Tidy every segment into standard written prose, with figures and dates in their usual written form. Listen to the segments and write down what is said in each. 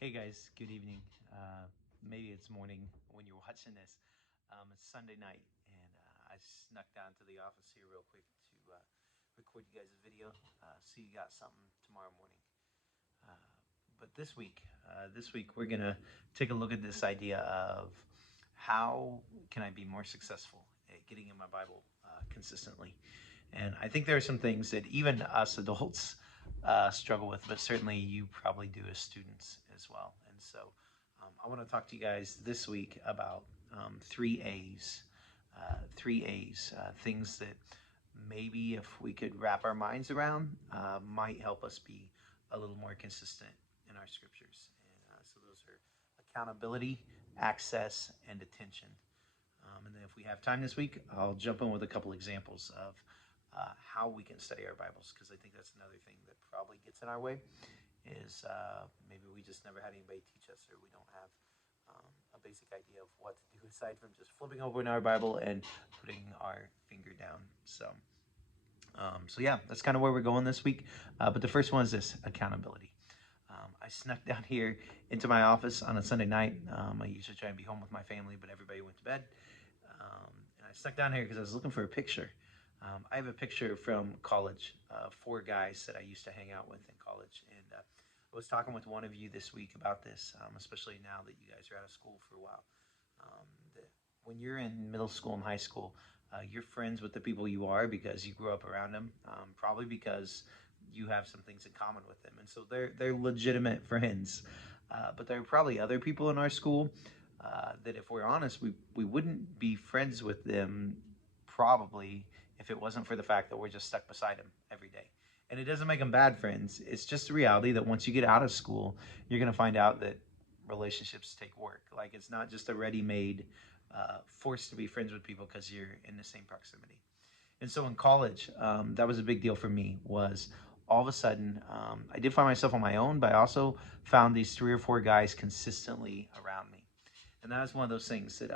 Hey guys, good evening. Maybe it's morning when you're watching this. It's Sunday night, and I snuck down to the office here real quick to record you guys a video. So you got something tomorrow morning. Uh, but this week we're gonna take a look at this idea of how can I be more successful at getting in my Bible consistently. And I think there are some things that even us adults struggle with, but certainly you probably do as students as well. And so I want to talk to you guys this week about three A's. Three A's, things that maybe if we could wrap our minds around, might help us be a little more consistent in our scriptures. And so those are accountability, access, and attention. And then if we have time this week, I'll jump in with a couple examples of how we can study our Bibles, because I think that's another thing that probably gets in our way is maybe we just never had anybody teach us, or we don't have a basic idea of what to do aside from just flipping open our Bible and putting our finger down. So yeah, that's kind of where we're going this week. But the first one is this: accountability. I snuck down here into my office on a Sunday night. I usually try and be home with my family, but everybody went to bed. And I snuck down here because I was looking for a picture. I have a picture from college, four guys that I used to hang out with in college. And I was talking with one of you this week about this, especially now that you guys are out of school for a while. That when you're in middle school and high school, you're friends with the people you are because you grew up around them, probably because you have some things in common with them. And so they're legitimate friends. But there are probably other people in our school that, if we're honest, we wouldn't be friends with them probably if it wasn't for the fact that we're just stuck beside them every day. And it doesn't make them bad friends. It's just the reality that once you get out of school, you're going to find out that relationships take work. Like, it's not just a ready-made force to be friends with people because you're in the same proximity. And so in college, that was a big deal for me. Was all of a sudden, I did find myself on my own, but I also found these three or four guys consistently around me. And that was one of those things that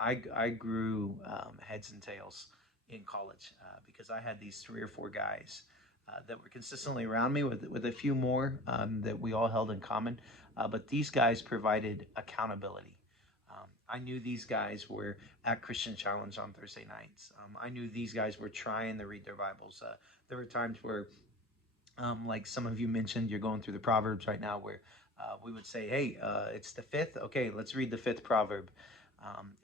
I grew heads and tails in college because I had these three or four guys that were consistently around me, with a few more that we all held in common. But these guys provided accountability. I knew these guys were at Christian Challenge on Thursday nights. I knew these guys were trying to read their Bibles. There were times where, like some of you mentioned, you're going through the Proverbs right now, where we would say, hey, it's the fifth. Okay, let's read the fifth proverb.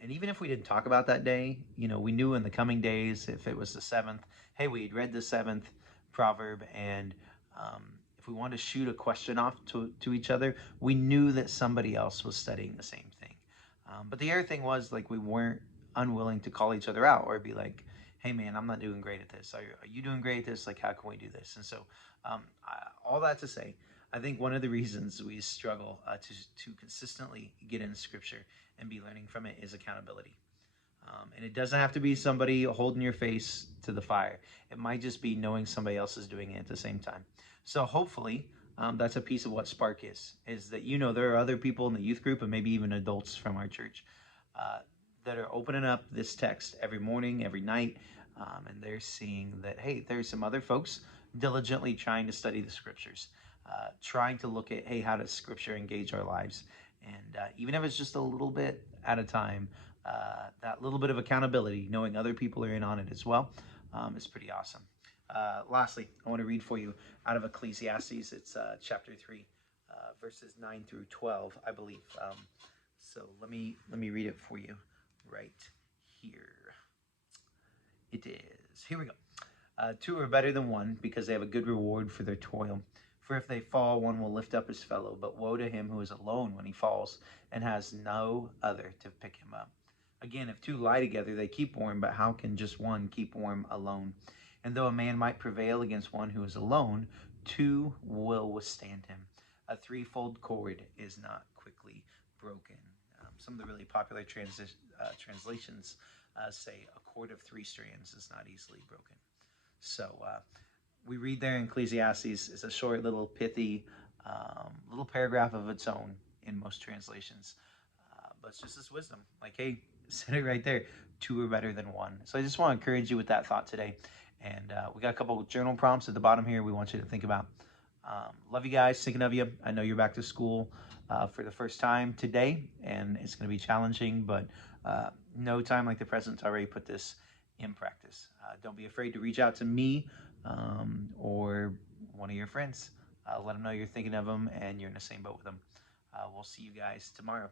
And even if we didn't talk about that day, we knew in the coming days, if it was the seventh, hey, we had read the seventh proverb. And if we wanted to shoot a question off to each other, we knew that somebody else was studying the same thing. But the other thing was, like, we weren't unwilling to call each other out or be like, hey, man, I'm not doing great at this. Are you doing great at this? Like, how can we do this? And so all that to say, I think one of the reasons we struggle to consistently get into Scripture and be learning from it is accountability. And it doesn't have to be somebody holding your face to the fire. It might just be knowing somebody else is doing it at the same time. So hopefully, that's a piece of what Spark is that, there are other people in the youth group and maybe even adults from our church uh, that are opening up this text every morning, every night, and they're seeing that, hey, there's some other folks diligently trying to study the scriptures, trying to look at, hey, how does scripture engage our lives? And even if it's just a little bit at a time, that little bit of accountability, knowing other people are in on it as well, is pretty awesome. Lastly, I want to read for you out of Ecclesiastes. It's chapter 3, verses 9 through 12, I believe. So let me read it for you right here. It is. Here we go. Two are better than one because they have a good reward for their toil. For if they fall, one will lift up his fellow. But woe to him who is alone when he falls and has no other to pick him up. Again, if two lie together, they keep warm, but how can just one keep warm alone? And though a man might prevail against one who is alone, two will withstand him. A threefold cord is not quickly broken. Some of the really popular translations say a cord of three strands is not easily broken. So we read there in Ecclesiastes, it's a short, little pithy, little paragraph of its own in most translations. But it's just this wisdom. Like, hey, said it right there. Two are better than one. So I just want to encourage you with that thought today. And we got a couple of journal prompts at the bottom here we want you to think about. Love you guys. Thinking of you. I know you're back to school. for the first time today, and it's going to be challenging, but no time like the present to already put this in practice. Don't be afraid to reach out to me or one of your friends. Let them know you're thinking of them and you're in the same boat with them. We'll see you guys tomorrow.